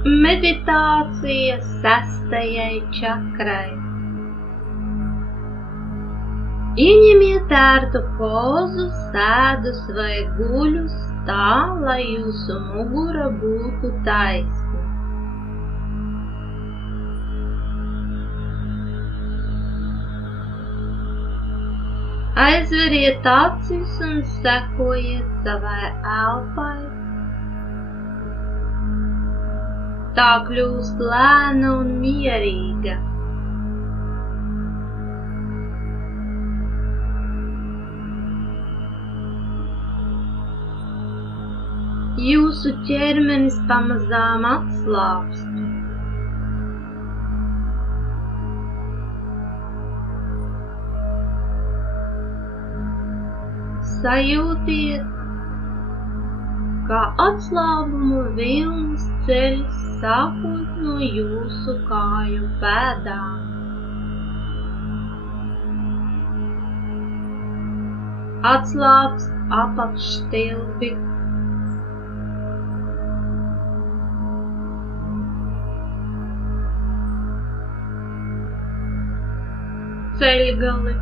Meditācija 6. čakrai. Ieņemiet ērtu pozu, sēdus vai guļus tā, lai jūsu mugura būtu taisna. Aizveriet acis un sekojiet savai elpai. Tā kļūst lēna un mierīga. Jūsu ķermenis pamazām atslābst. Sajūtiet, kā atslābuma vilnis ceļas sākot no jūsu kāju pēdām. Atslābst apakšstilbi. Ceļgali.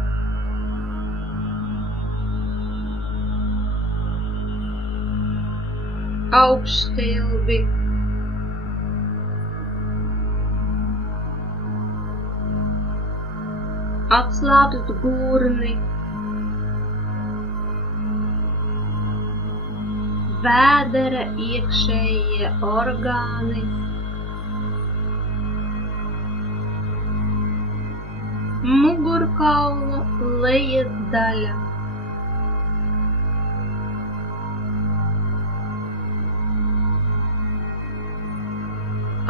Augšstilbi. Atslābst gurni. Vēdera iekšējie orgāni. Mugurkaula lejas daļa.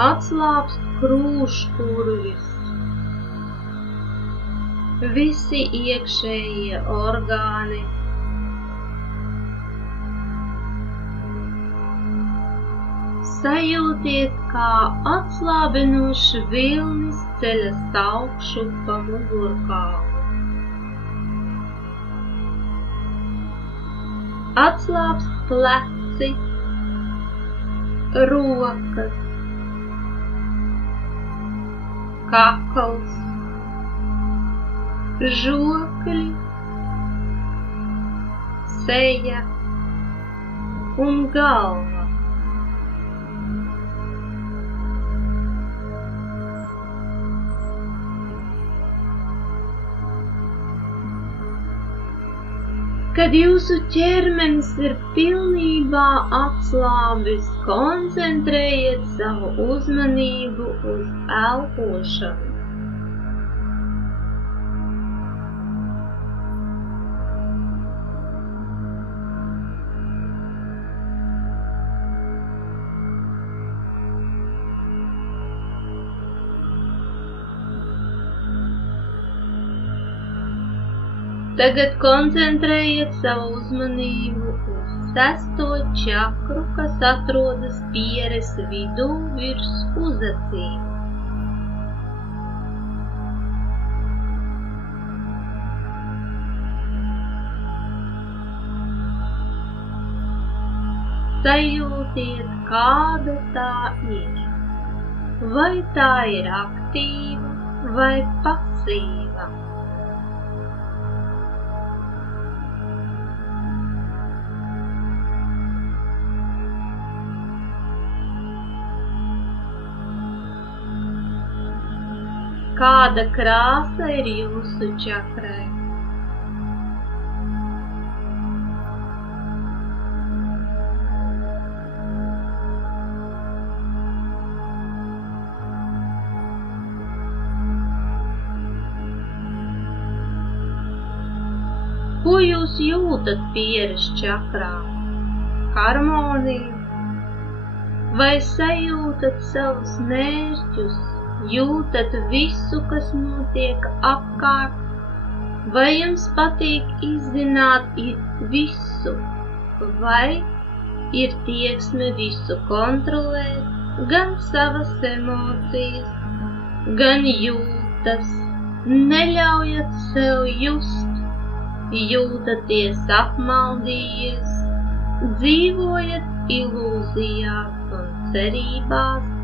Atslābst krūšpurvis. Visi iekšējie orgāni. Sajūtiet, kā atslābinošs vilnis ceļas augšu pa mugurkaulu. Atslābst pleci, rokas, kakls, žokļi, seja un galva. Kad jūsu ķermenis ir pilnībā atslābis, koncentrējiet savu uzmanību uz elpošanu. Tagad koncentrējiet savu uzmanību uz 6. čakru, kas atrodas pieres vidū virs uzacīm. Sajūtiet, kāda tā ir. Vai tā ir aktīva vai pasīva? Kāda krāsa ir jūsu čakrai? Ko jūs jūtat pieres čakrā? Harmoniju? Vai sajūtat savus mērķus? Jūtat visu, kas notiek apkārt? Vai jums patīk izzināt visu? Vai ir tieksme visu kontrolēt, gan savas emocijas, gan jūtas, neļaujat sev just, jūtaties apmaldījies, dzīvojat ilūzijās un cerībās,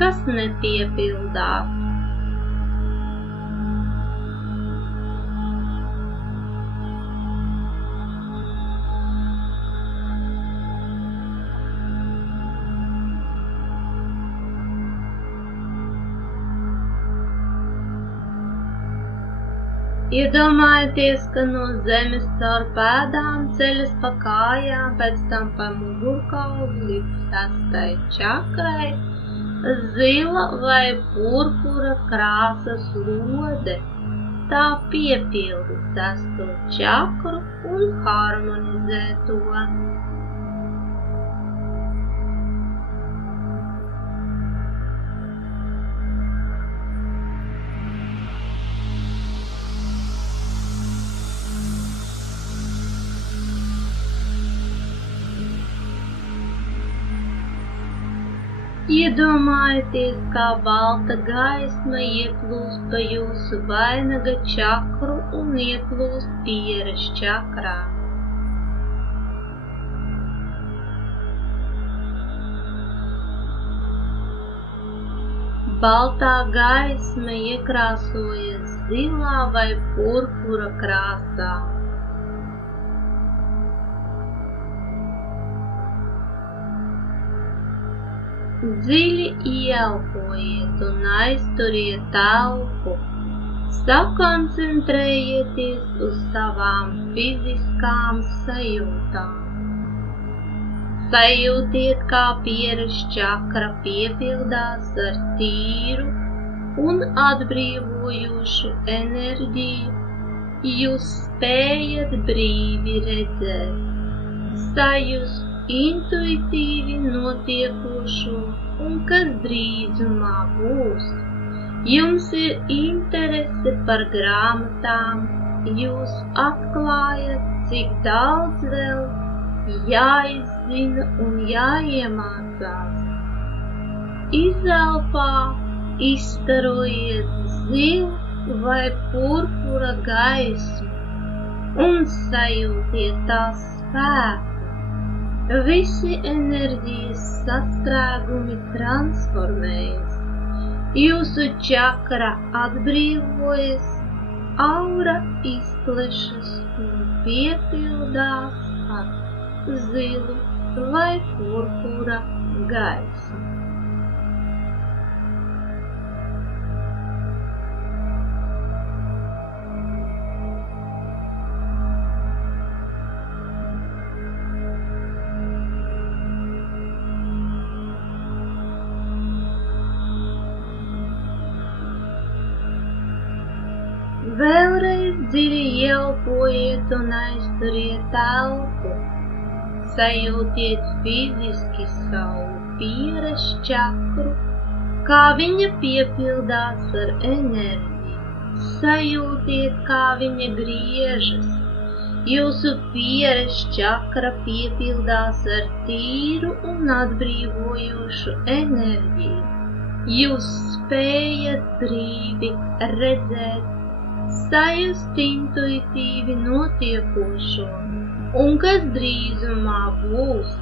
kas nepiepildās. Iedomājieties, ka no zemes caur pēdām ceļas pa kājām, pēc tam pa mugurkaulu līdz 6. čakrai, zila vai purpura krāsas lode. Tā piepilda 6. čakru un harmonizē to. Iedomājieties, kā balta gaisma ieplūst pa jūsu vainaga čakru un ieplūst pieres čakrā. Baltā gaisma iekrāsojas zilā vai purpura krāsā. Dziļi ieelpojiet un aizturiet elpu. Sakoncentrējieties uz savām fiziskām sajūtām. Sajūtiet, kā pieres čakra piepildās ar tīru un atbrīvojošu enerģiju. Jūs spējat brīvi redzēt, sajust intuitīvi notiekošo un kas drīzumā būs. Jums ir interese par grāmatām, jūs atklājat, cik daudz vēl jāizzina un jāiemācās. Izelpā izstarojiet zilu vai purpura gaismu un sajūtiet tās spēku. Visi enerģijas sastrēgumi transformējas, jūsu čakra atbrīvojas, aura izplešas un piepildās ar zilu vai purpura gaismu. Vēlreiz dziļi ieelpojiet un aizturiet elpu. Sajūtiet fiziski savu pieres čakru, kā viņa piepildās ar enerģiju. Sajūtiet, kā viņa griežas. Jūsu pieres čakra piepildās ar tīru un atbrīvojošu enerģiju. Jūs spējat brīvi redzēt, sajust intuitīvi notiekošo, un kas drīzumā būs.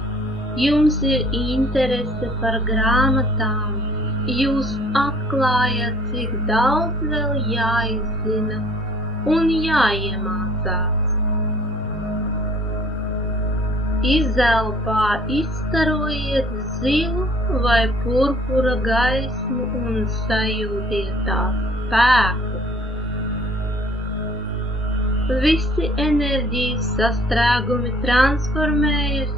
Jums ir interese par grāmatām, jūs atklājat, cik daudz vēl jāizzina un jāiemācās. Izelpā izstarojiet zilu vai purpura gaismu un sajūtiet tās spēku. Visi enerģijas sastrēgumi transformējas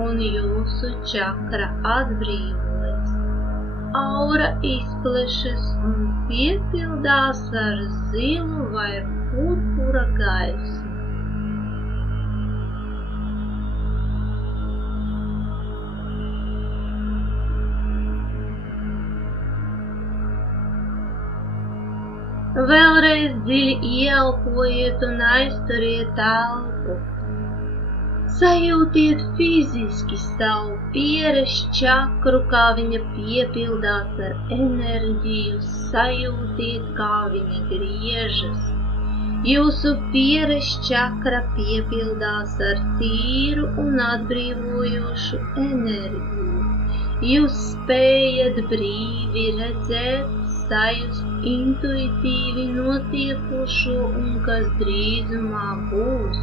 un jūsu čakra atbrīvojas. Aura izplešas un piepildās ar zilu vai purpura gaismu. Vēlreiz dziļi ieelpojiet un aizturiet elpu. Sajūtiet fiziski savu pieres čakru, kā viņa piepildās ar enerģiju, sajūtiet, kā viņa griežas. Jūsu pieres čakra piepildās ar tīru un atbrīvojošu enerģiju. Jūs spējat brīvi redzēt, sajust intuitīvi notiekošo un kas drīzumā būs.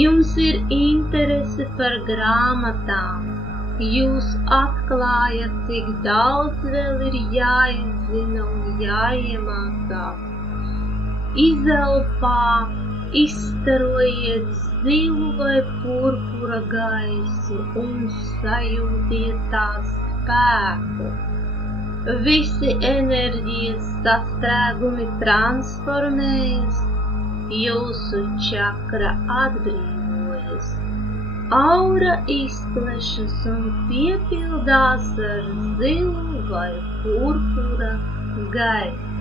Jums ir interese par grāmatām. Jūs atklājat, cik daudz vēl ir jāizzina un jāiemācās. Izelpā, izstarojiet zilu vai purpura gaisu un sajūtiet tās spēku. Visi enerģijas sastrēgumi transformējas, jūsu čakra atbrīvojas. Aura izplešas un piepildās ar zilu vai purpura gaisu.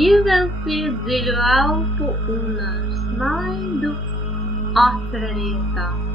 Ievelciet dziļu elpu un ar smaidu atveriet acis.